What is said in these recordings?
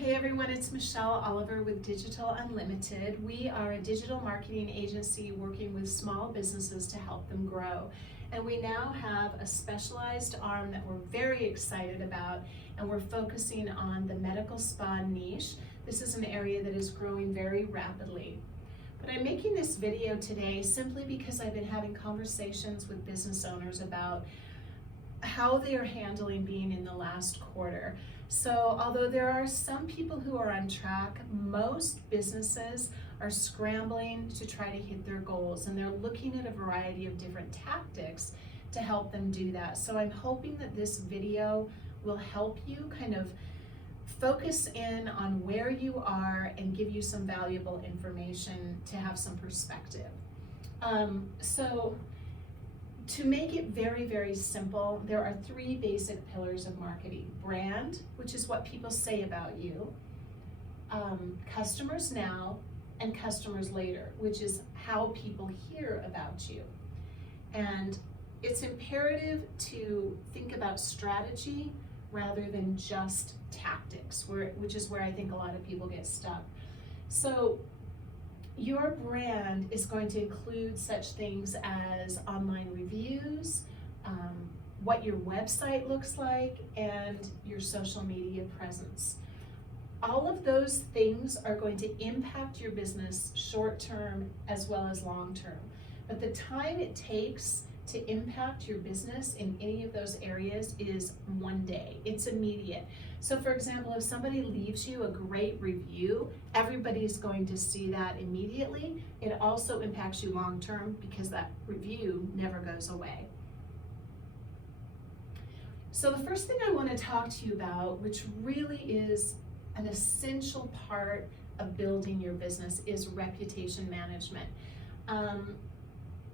Hey everyone, it's Michelle Oliver with Digital Unlimited. We are a digital marketing agency working with small businesses to help them grow. And we now have a specialized arm that we're very excited about, and we're focusing on the medical spa niche. This is an area that is growing very rapidly. But I'm making this video today simply because I've been having conversations with business owners about how they are handling being in the last quarter. So although there are some people who are on track, most businesses are scrambling to try to hit their goals, and they're looking at a variety of different tactics to help them do that. So I'm hoping that this video will help you kind of focus in on where you are and give you some valuable information to have some perspective. To make it very, very simple, there are three basic pillars of marketing. Brand, which is what people say about you, customers now, and customers later, which is how people hear about you. And it's imperative to think about strategy rather than just tactics, which is where I think a lot of people get stuck. So your brand is going to include such things as online reviews, what your website looks like, and your social media presence. All of those things are going to impact your business short-term as well as long-term. But the time it takes to impact your business in any of those areas is one day. It's immediate. So for example, if somebody leaves you a great review, everybody's going to see that immediately. It also impacts you long term because that review never goes away. So the first thing I want to talk to you about, which really is an essential part of building your business, is reputation management.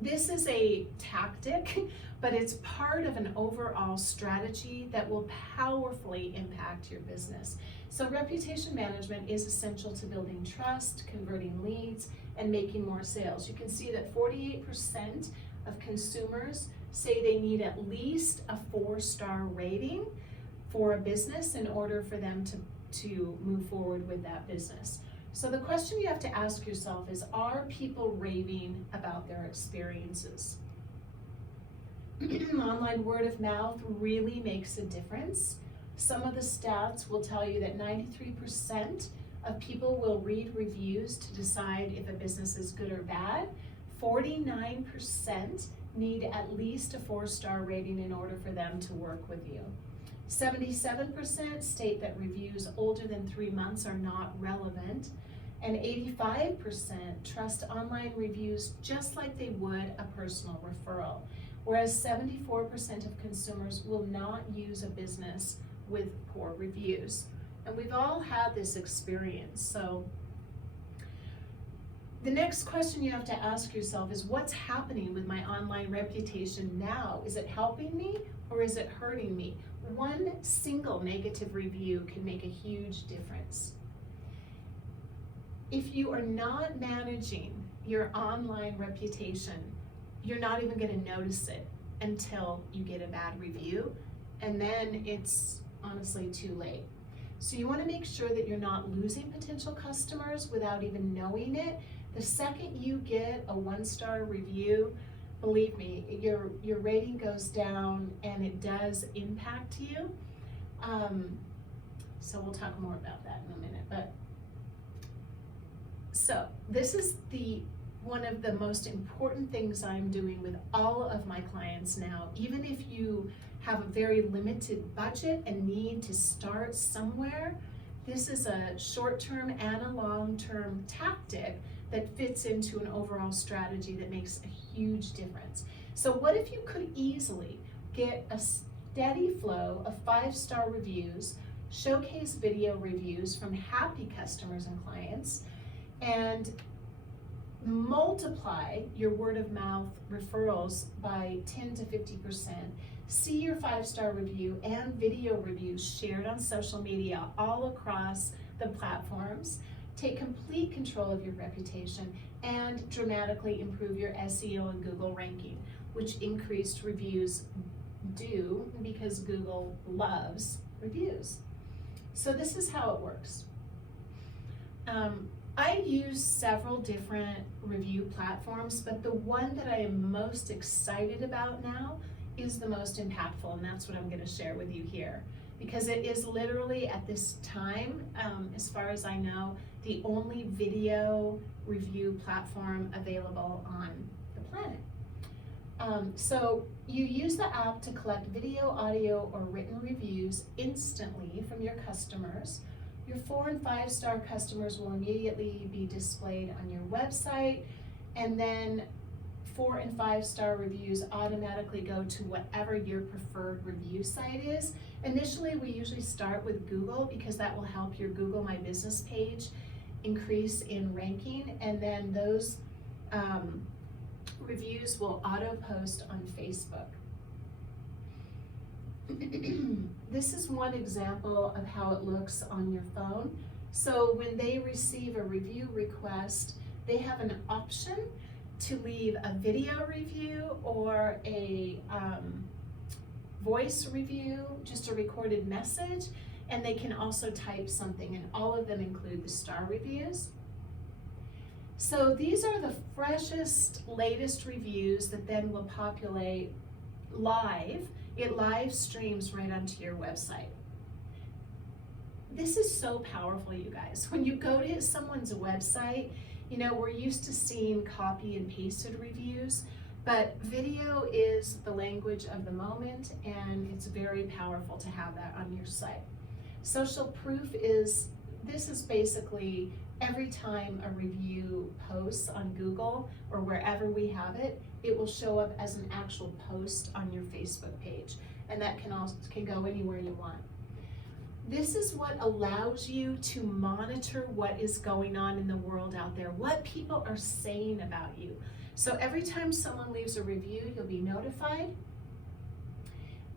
This is a tactic, but it's part of an overall strategy that will powerfully impact your business. So reputation management is essential to building trust, converting leads, and making more sales. You can see that 48% of consumers say they need at least a 4-star rating for a business in order for them to move forward with that business. So the question you have to ask yourself is, are people raving about their experiences? Online word of mouth really makes a difference. Some of the stats will tell you that 93% of people will read reviews to decide if a business is good or bad. 49% need at least a 4-star rating in order for them to work with you. 77% state that reviews older than 3 months are not relevant, and 85% trust online reviews just like they would a personal referral, whereas 74% of consumers will not use a business with poor reviews. And we've all had this experience. So the next question you have to ask yourself is, what's happening with my online reputation now? Is it helping me or is it hurting me? One single negative review can make a huge difference. If you are not managing your online reputation, you're not even going to notice it until you get a bad review, and then it's honestly too late. So you want to make sure that you're not losing potential customers without even knowing it. The second you get a 1-star review, believe me, your rating goes down, and it does impact you. So we'll talk more about that in a minute. So this is one of the most important things I'm doing with all of my clients now. Even if you have a very limited budget and need to start somewhere, this is a short-term and a long-term tactic that fits into an overall strategy that makes a huge difference. So what if you could easily get a steady flow of 5-star reviews, showcase video reviews from happy customers and clients, and multiply your word of mouth referrals by 10 to 50%. See your 5-star review and video reviews shared on social media all across the platforms. Take complete control of your reputation and dramatically improve your SEO and Google ranking, which increased reviews do because Google loves reviews. So this is how it works. I use several different review platforms, but the one that I am most excited about now is the most impactful, and that's what I'm going to share with you here. Because it is literally at this time, as far as I know, the only video review platform available on the planet. So you use the app to collect video, audio, or written reviews instantly from your customers. Your 4 and 5 star customers will immediately be displayed on your website, and then 4 and 5 star reviews automatically go to whatever your preferred review site is. Initially, we usually start with Google because that will help your Google My Business page increase in ranking, and then those reviews will auto post on Facebook. This is one example of how it looks on your phone. So when they receive a review request, they have an option to leave a video review or a voice review, just a recorded message, and they can also type something, and all of them include the star reviews. So these are the freshest, latest reviews that then will populate live. It live streams right onto your website. This is so powerful, you guys. When you go to someone's website, you know, we're used to seeing copy and pasted reviews, but video is the language of the moment, and it's very powerful to have that on your site. Social proof is, this is basically every time a review posts on Google or wherever we have it, it will show up as an actual post on your Facebook page, and that can go anywhere you want. This is what allows you to monitor what is going on in the world out there, what people are saying about you. So every time someone leaves a review, you'll be notified.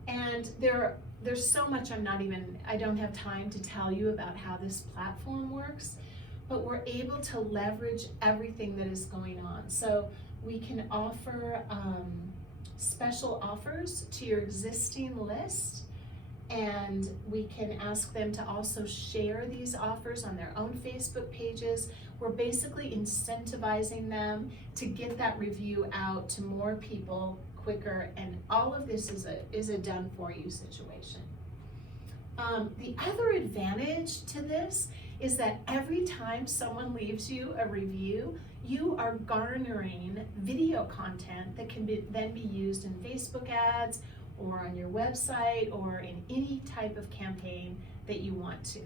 And there's so much I don't have time to tell you about how this platform works, but we're able to leverage everything that is going on. So we can offer special offers to your existing list, and we can ask them to also share these offers on their own Facebook pages. We're basically incentivizing them to get that review out to more people quicker, and all of this is a done for you situation. The other advantage to this is that every time someone leaves you a review, you are garnering video content that can then be used in Facebook ads or on your website or in any type of campaign that you want to.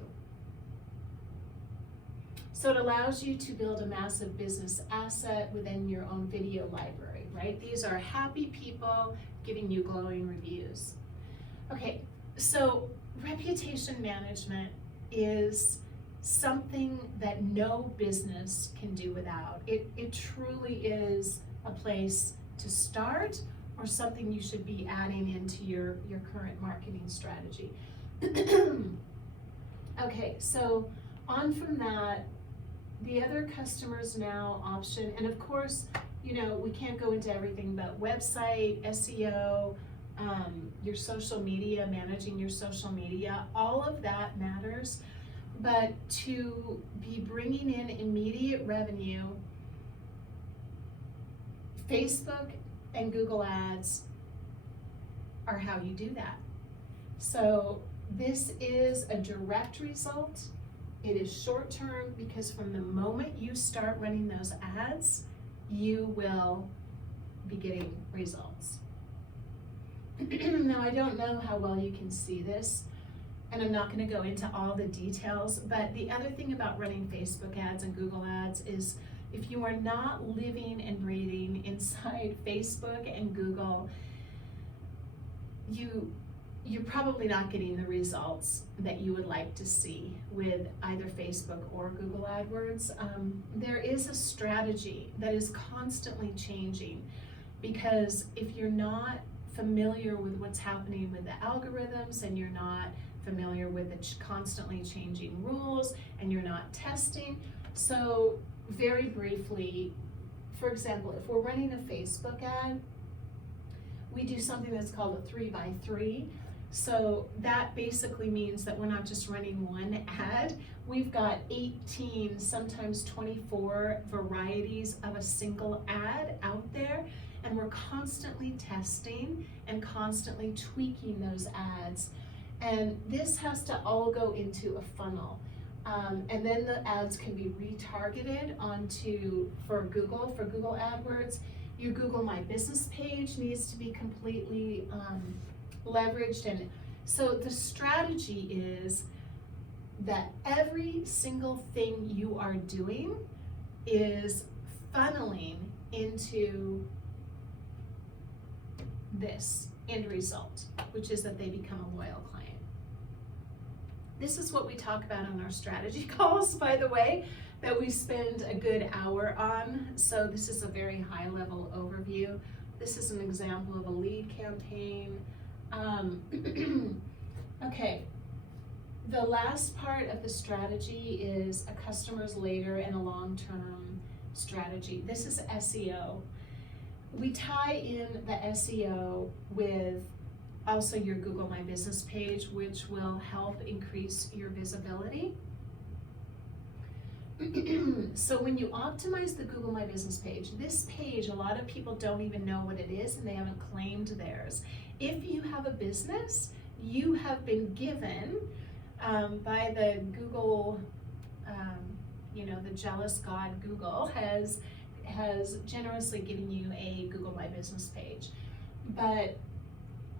So it allows you to build a massive business asset within your own video library, right? These are happy people giving you glowing reviews. Okay, so reputation management is something that no business can do without. It truly is a place to start, or something you should be adding into your current marketing strategy. Okay, so on from that, the other customers now option, and of course, you know, we can't go into everything, but website, SEO, your social media, managing your social media, all of that matters. But to be bringing in immediate revenue, Facebook and Google Ads are how you do that. So this is a direct result. It is short term because from the moment you start running those ads, you will be getting results. Now, I don't know how well you can see this, and I'm not going to go into all the details, but the other thing about running Facebook ads and Google ads is if you are not living and breathing inside Facebook and Google, you're probably not getting the results that you would like to see with either Facebook or Google AdWords. There is a strategy that is constantly changing, because if you're not familiar with what's happening with the algorithms, and you're not familiar with the constantly changing rules, and you're not testing. So very briefly, for example, if we're running a Facebook ad, we do something that's called a 3x3. So that basically means that we're not just running one ad, we've got 18, sometimes 24 varieties of a single ad out there, and we're constantly testing and constantly tweaking those ads. And this has to all go into a funnel. And then the ads can be retargeted for Google AdWords. Your Google My Business page needs to be completely leveraged. And so the strategy is that every single thing you are doing is funneling into this end result, which is that they become a loyal client. This is what we talk about on our strategy calls, by the way, that we spend a good hour on. So this is a very high level overview. This is an example of a lead campaign. Okay, the last part of the strategy is a customer's later and a long-term strategy. This is SEO. We tie in the SEO with also your Google My Business page, which will help increase your visibility. So when you optimize the Google My Business page, this page, a lot of people don't even know what it is and they haven't claimed theirs. If you have a business, you have been given by the Google, the jealous God Google has generously given you a Google My Business page. But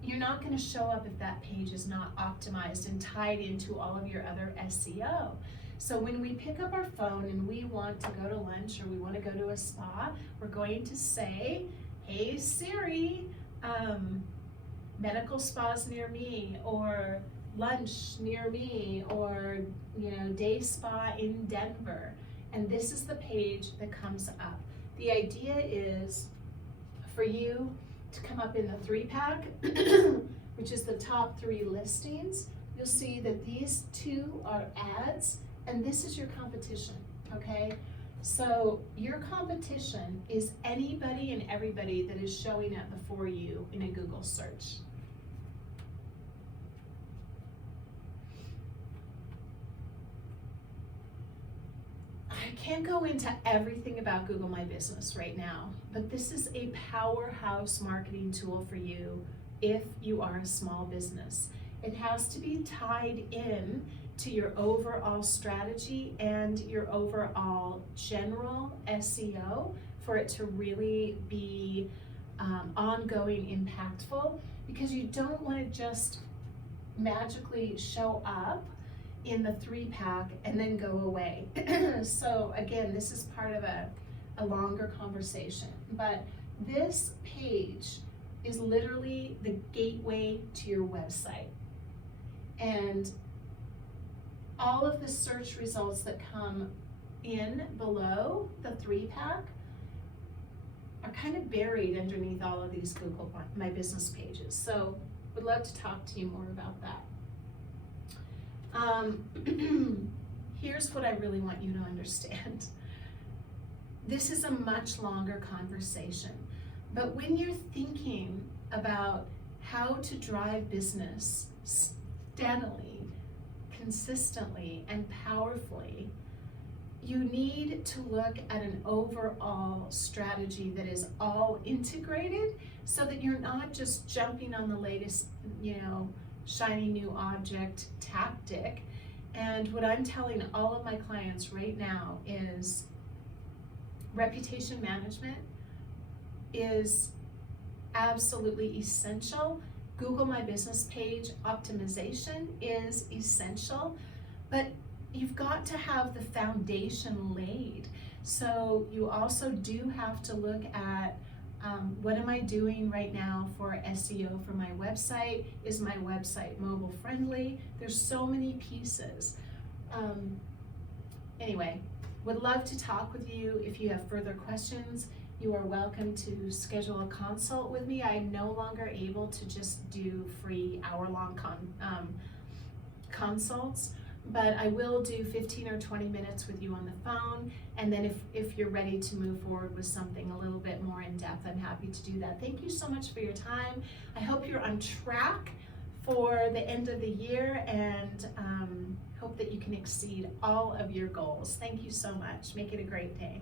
you're not going to show up if that page is not optimized and tied into all of your other SEO. So when we pick up our phone and we want to go to lunch or we want to go to a spa, we're going to say, hey Siri, medical spas near me, or lunch near me, or day spa in Denver. And this is the page that comes up. The idea is for you to come up in the 3-pack, which is the top 3 listings. You'll see that these 2 are ads, and this is your competition, okay? So your competition is anybody and everybody that is showing up before you in a Google search. I can't go into everything about Google My Business right now, but this is a powerhouse marketing tool for you if you are a small business. It has to be tied in to your overall strategy and your overall general SEO for it to really be ongoing, impactful, because you don't want to just magically show up in the 3-pack and then go away. So again, this is part of a longer conversation, but this page is literally the gateway to your website. And all of the search results that come in below the 3-pack are kind of buried underneath all of these Google My Business pages. So would love to talk to you more about that. Here's what I really want you to understand. This is a much longer conversation, but when you're thinking about how to drive business steadily, consistently, and powerfully, you need to look at an overall strategy that is all integrated so that you're not just jumping on the latest, shiny new object tactic. And what I'm telling all of my clients right now is reputation management is absolutely essential. Google My Business page optimization is essential, but you've got to have the foundation laid. So you also do have to look at what am I doing right now for SEO for my website? Is my website mobile friendly? There's so many pieces. Anyway, would love to talk with you. If you have further questions, you are welcome to schedule a consult with me. I'm no longer able to just do free hour-long consults, but I will do 15 or 20 minutes with you on the phone, and then if you're ready to move forward with something a little bit more in depth, I'm happy to do that. Thank you so much for your time. I hope you're on track for the end of the year, and hope that you can exceed all of your goals. Thank you so much. Make it a great day.